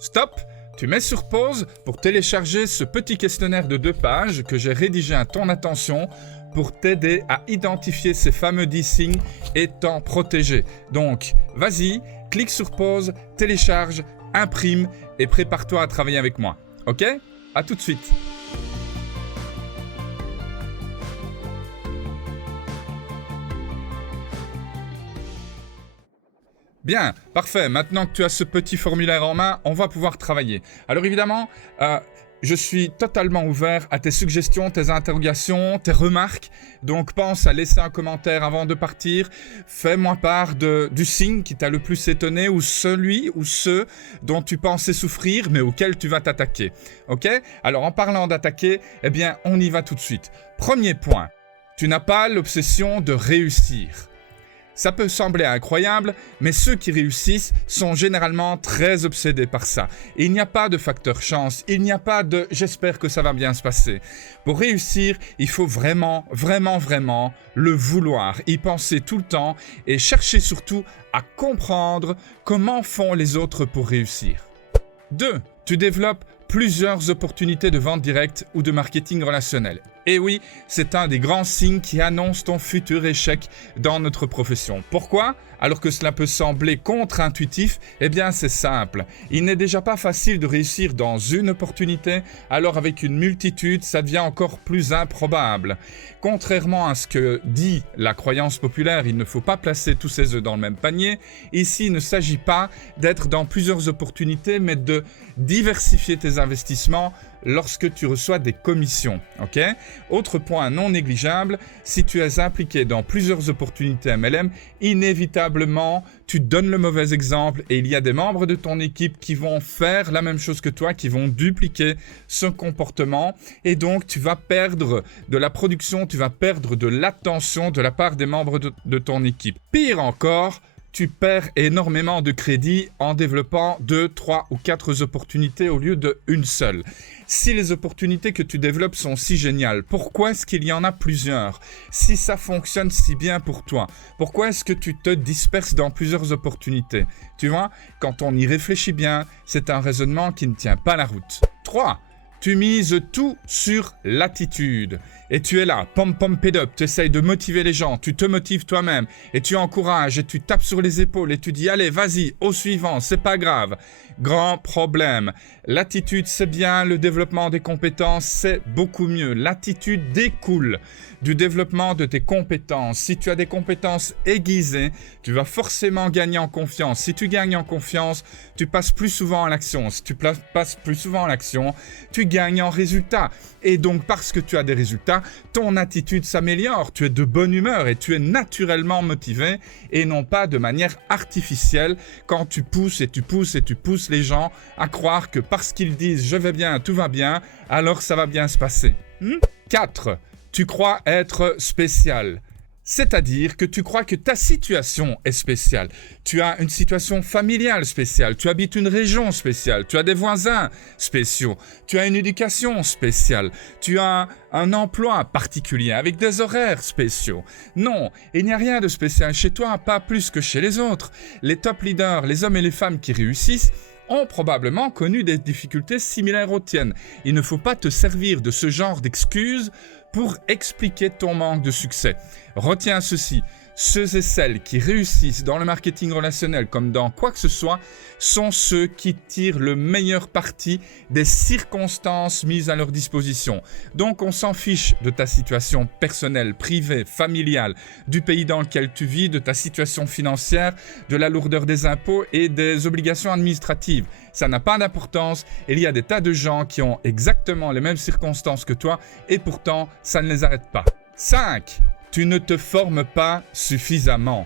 Stop! Tu mets sur pause pour télécharger ce petit questionnaire de 2 pages que j'ai rédigé à ton attention pour t'aider à identifier ces fameux 10 signes et t'en protéger. Donc, vas-y, clique sur pause, télécharge, imprime et prépare-toi à travailler avec moi. Ok? À tout de suite. Bien, parfait. Maintenant que tu as ce petit formulaire en main, on va pouvoir travailler. Alors évidemment, je suis totalement ouvert à tes suggestions, tes interrogations, tes remarques. Donc pense à laisser un commentaire avant de partir. Fais-moi part du signe qui t'a le plus étonné ou celui ou ceux dont tu pensais souffrir mais auquel tu vas t'attaquer. Ok? Alors en parlant d'attaquer, eh bien on y va tout de suite. Premier point, tu n'as pas l'obsession de réussir. Ça peut sembler incroyable, mais ceux qui réussissent sont généralement très obsédés par ça. Il n'y a pas de facteur chance, il n'y a pas de « j'espère que ça va bien se passer ». Pour réussir, il faut vraiment le vouloir, y penser tout le temps et chercher surtout à comprendre comment font les autres pour réussir. 2. Tu développes plusieurs opportunités de vente directe ou de marketing relationnel. Et oui, c'est un des grands signes qui annonce ton futur échec dans notre profession. Pourquoi? Alors que cela peut sembler contre-intuitif, eh bien c'est simple. Il n'est déjà pas facile de réussir dans une opportunité, alors avec une multitude, ça devient encore plus improbable. Contrairement à ce que dit la croyance populaire, il ne faut pas placer tous ses œufs dans le même panier. Ici, il ne s'agit pas d'être dans plusieurs opportunités, mais de diversifier tes investissements lorsque tu reçois des commissions. Okay? Autre point non négligeable, si tu es impliqué dans plusieurs opportunités MLM, inévitablement, tu donnes le mauvais exemple et il y a des membres de ton équipe qui vont faire la même chose que toi, qui vont dupliquer ce comportement et donc tu vas perdre de la production, tu vas perdre de l'attention de la part des membres de ton équipe. Pire encore, tu perds énormément de crédit en développant 2, 3 ou 4 opportunités au lieu d'une seule. Si les opportunités que tu développes sont si géniales, pourquoi est-ce qu'il y en a plusieurs? Si ça fonctionne si bien pour toi, pourquoi est-ce que tu te disperses dans plusieurs opportunités? Tu vois, quand on y réfléchit bien, c'est un raisonnement qui ne tient pas la route. 3. Tu mises tout sur l'attitude. Et tu es là, pom-pom pédop, tu essayes de motiver les gens, tu te motives toi-même, et tu encourages, et tu tapes sur les épaules, et tu dis « Allez, vas-y, au suivant, c'est pas grave ». Grand problème. L'attitude, c'est bien, le développement des compétences, c'est beaucoup mieux. L'attitude découle du développement de tes compétences. Si tu as des compétences aiguisées, tu vas forcément gagner en confiance. Si tu gagnes en confiance, tu passes plus souvent à l'action. Si tu passes plus souvent à l'action, tu gagnes en résultats. Et donc, parce que tu as des résultats, ton attitude s'améliore. Tu es de bonne humeur et tu es naturellement motivé et non pas de manière artificielle quand tu pousses et tu pousses et tu pousses les gens à croire que parce qu'ils disent « je vais bien, tout va bien », alors ça va bien se passer. 4. Tu crois être spécial. C'est-à-dire que tu crois que ta situation est spéciale. Tu as une situation familiale spéciale, tu habites une région spéciale, tu as des voisins spéciaux, tu as une éducation spéciale, tu as un emploi particulier avec des horaires spéciaux. Non, il n'y a rien de spécial chez toi, pas plus que chez les autres. Les top leaders, les hommes et les femmes qui réussissent, ont probablement connu des difficultés similaires aux tiennes. Il ne faut pas te servir de ce genre d'excuses pour expliquer ton manque de succès. Retiens ceci, ceux et celles qui réussissent dans le marketing relationnel comme dans quoi que ce soit sont ceux qui tirent le meilleur parti des circonstances mises à leur disposition. Donc on s'en fiche de ta situation personnelle, privée, familiale, du pays dans lequel tu vis, de ta situation financière, de la lourdeur des impôts et des obligations administratives. Ça n'a pas d'importance. Il y a des tas de gens qui ont exactement les mêmes circonstances que toi et pourtant ça ne les arrête pas. 5. Tu ne te formes pas suffisamment.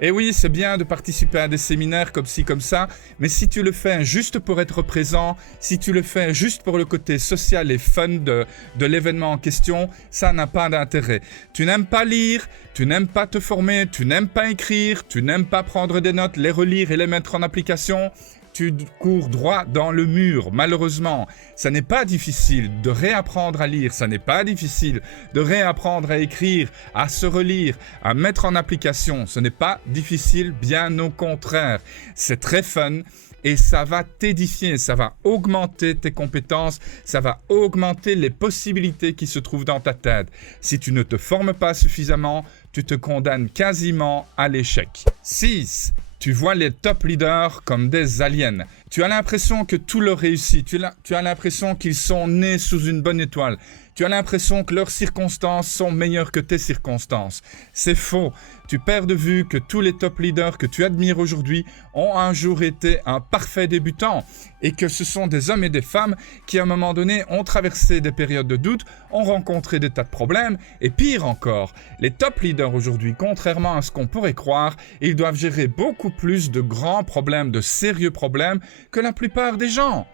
Et oui, c'est bien de participer à des séminaires comme ci, comme ça, mais si tu le fais juste pour être présent, si tu le fais juste pour le côté social et fun de l'événement en question, ça n'a pas d'intérêt. Tu n'aimes pas lire, tu n'aimes pas te former, tu n'aimes pas écrire, tu n'aimes pas prendre des notes, les relire et les mettre en application. Tu cours droit dans le mur, malheureusement. Ça n'est pas difficile de réapprendre à lire, ça n'est pas difficile de réapprendre à écrire, à se relire, à mettre en application. Ce n'est pas difficile, bien au contraire. C'est très fun et ça va t'édifier, ça va augmenter tes compétences, ça va augmenter les possibilités qui se trouvent dans ta tête. Si tu ne te formes pas suffisamment, tu te condamnes quasiment à l'échec. 6. Tu vois les top leaders comme des aliens. Tu as l'impression que tout leur réussit. Tu as l'impression qu'ils sont nés sous une bonne étoile. Tu as l'impression que leurs circonstances sont meilleures que tes circonstances. C'est faux. Tu perds de vue que tous les top leaders que tu admires aujourd'hui ont un jour été un parfait débutant et que ce sont des hommes et des femmes qui, à un moment donné, ont traversé des périodes de doute, ont rencontré des tas de problèmes et pire encore, les top leaders aujourd'hui, contrairement à ce qu'on pourrait croire, ils doivent gérer beaucoup plus de grands problèmes, de sérieux problèmes que la plupart des gens.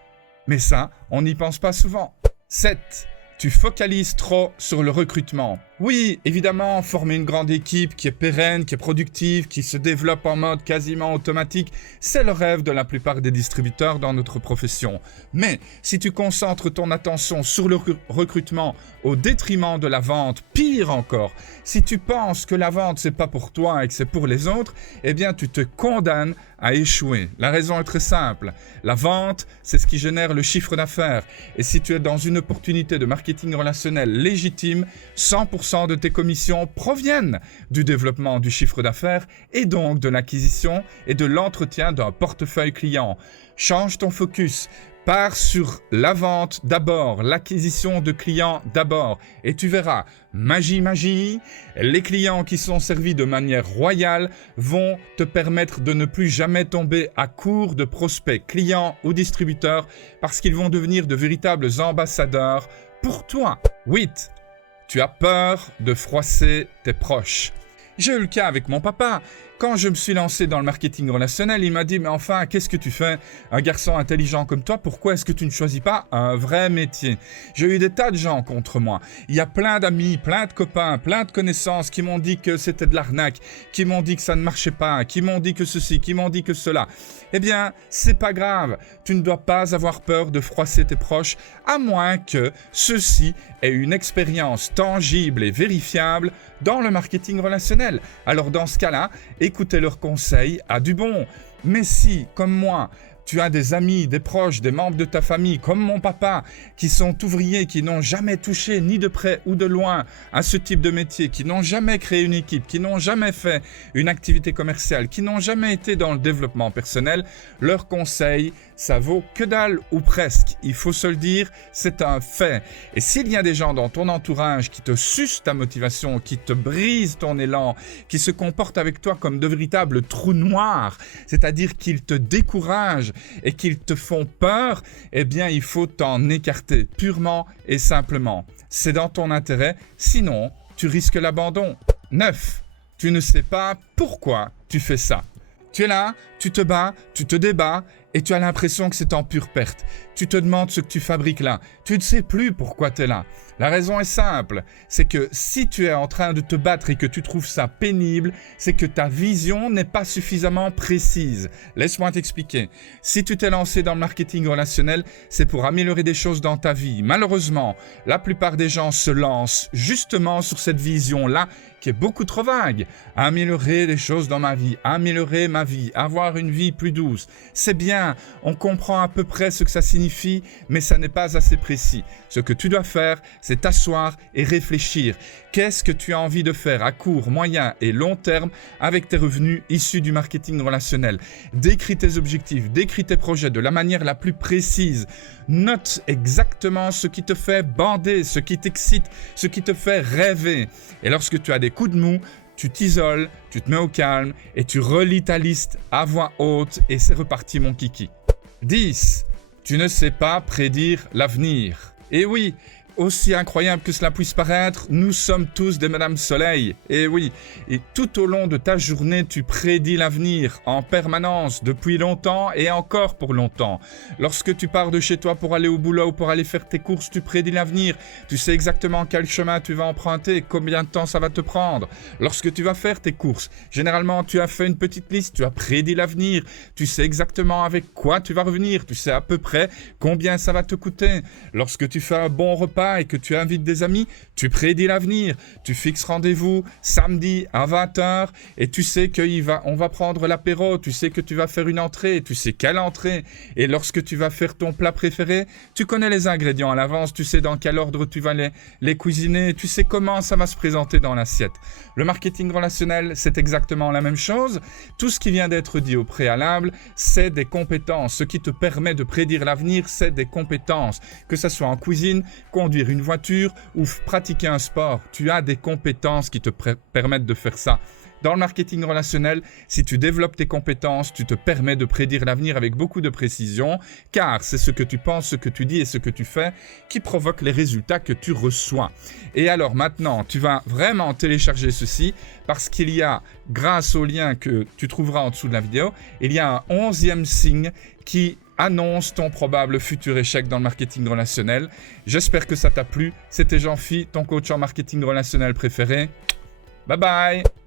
Mais ça, on n'y pense pas souvent. 7. Tu focalises trop sur le recrutement. Oui, évidemment, former une grande équipe qui est pérenne, qui est productive, qui se développe en mode quasiment automatique, c'est le rêve de la plupart des distributeurs dans notre profession. Mais si tu concentres ton attention sur le recrutement au détriment de la vente, pire encore, si tu penses que la vente c'est pas pour toi et que c'est pour les autres, eh bien tu te condamnes à échouer. La raison est très simple. La vente, c'est ce qui génère le chiffre d'affaires. Et si tu es dans une opportunité de marketing relationnel légitime, 100% de tes commissions proviennent du développement du chiffre d'affaires et donc de l'acquisition et de l'entretien d'un portefeuille client. Change ton focus. Pars sur la vente d'abord, l'acquisition de clients d'abord et tu verras, magie, les clients qui sont servis de manière royale vont te permettre de ne plus jamais tomber à court de prospects, clients ou distributeurs parce qu'ils vont devenir de véritables ambassadeurs pour toi. 8. Tu as peur de froisser tes proches. J'ai eu le cas avec mon papa. Quand je me suis lancé dans le marketing relationnel, il m'a dit « Mais enfin, qu'est-ce que tu fais? Un garçon intelligent comme toi, pourquoi est-ce que tu ne choisis pas un vrai métier ?» J'ai eu des tas de gens contre moi. Il y a plein d'amis, plein de copains, plein de connaissances qui m'ont dit que c'était de l'arnaque, qui m'ont dit que ça ne marchait pas, qui m'ont dit que ceci, qui m'ont dit que cela. Eh bien, c'est pas grave. Tu ne dois pas avoir peur de froisser tes proches, à moins que ceux-ci aient une expérience tangible et vérifiable dans le marketing relationnel. Alors dans ce cas-là, écoutez leurs conseils à du bon. Mais si, comme moi, tu as des amis, des proches, des membres de ta famille, comme mon papa, qui sont ouvriers, qui n'ont jamais touché, ni de près ou de loin, à ce type de métier, qui n'ont jamais créé une équipe, qui n'ont jamais fait une activité commerciale, qui n'ont jamais été dans le développement personnel, leurs conseils, ça vaut que dalle ou presque. Il faut se le dire, c'est un fait. Et s'il y a des gens dans ton entourage qui te sucent ta motivation, qui te brisent ton élan, qui se comportent avec toi comme de véritables trous noirs, c'est-à-dire qu'ils te découragent et qu'ils te font peur, eh bien il faut t'en écarter purement et simplement. C'est dans ton intérêt, sinon tu risques l'abandon. 9. Tu ne sais pas pourquoi tu fais ça. Tu es là, tu te bats, tu te débats et tu as l'impression que c'est en pure perte. Tu te demandes ce que tu fabriques là. Tu ne sais plus pourquoi tu es là. La raison est simple, c'est que si tu es en train de te battre et que tu trouves ça pénible, c'est que ta vision n'est pas suffisamment précise. Laisse-moi t'expliquer. Si tu t'es lancé dans le marketing relationnel, c'est pour améliorer des choses dans ta vie. Malheureusement, la plupart des gens se lancent justement sur cette vision-là qui est beaucoup trop vague. Améliorer les choses dans ma vie, améliorer ma vie, avoir une vie plus douce. C'est bien, on comprend à peu près ce que ça signifie, mais ça n'est pas assez précis. Ce que tu dois faire, c'est t'asseoir et réfléchir. Qu'est-ce que tu as envie de faire à court, moyen et long terme avec tes revenus issus du marketing relationnel? Décris tes objectifs, décris tes projets de la manière la plus précise. Note exactement ce qui te fait bander, ce qui t'excite, ce qui te fait rêver. Et lorsque tu as des coups de mou, tu t'isoles, tu te mets au calme et tu relis ta liste à voix haute et c'est reparti mon kiki. 10. Tu ne sais pas prédire l'avenir. Et oui, aussi incroyable que cela puisse paraître, nous sommes tous des Madame Soleil. Et oui, et tout au long de ta journée, tu prédis l'avenir en permanence, depuis longtemps et encore pour longtemps. Lorsque tu pars de chez toi pour aller au boulot ou pour aller faire tes courses, tu prédis l'avenir. Tu sais exactement quel chemin tu vas emprunter, combien de temps ça va te prendre. Lorsque tu vas faire tes courses, généralement tu as fait une petite liste, tu as prédit l'avenir. Tu sais exactement avec quoi tu vas revenir, tu sais à peu près combien ça va te coûter. Lorsque tu fais un bon repas, là et que tu invites des amis, tu prédis l'avenir. Tu fixes rendez-vous samedi à 20h et tu sais qu'on va prendre l'apéro, tu sais que tu vas faire une entrée, tu sais quelle entrée. Et lorsque tu vas faire ton plat préféré, tu connais les ingrédients à l'avance, tu sais dans quel ordre tu vas les cuisiner, tu sais comment ça va se présenter dans l'assiette. Le marketing relationnel, c'est exactement la même chose. Tout ce qui vient d'être dit au préalable, c'est des compétences. Ce qui te permet de prédire l'avenir, c'est des compétences. Que ce soit en cuisine, conduire une voiture ou pratiquer un sport, tu as des compétences qui te permettent de faire ça. Dans le marketing relationnel, si tu développes tes compétences, tu te permets de prédire l'avenir avec beaucoup de précision, car c'est ce que tu penses, ce que tu dis et ce que tu fais qui provoque les résultats que tu reçois. Et alors maintenant, tu vas vraiment télécharger ceci parce qu'il y a, grâce au lien que tu trouveras en dessous de la vidéo, il y a un 11e signe qui annonce ton probable futur échec dans le marketing relationnel. J'espère que ça t'a plu. C'était Jean-Phi, ton coach en marketing relationnel préféré. Bye bye!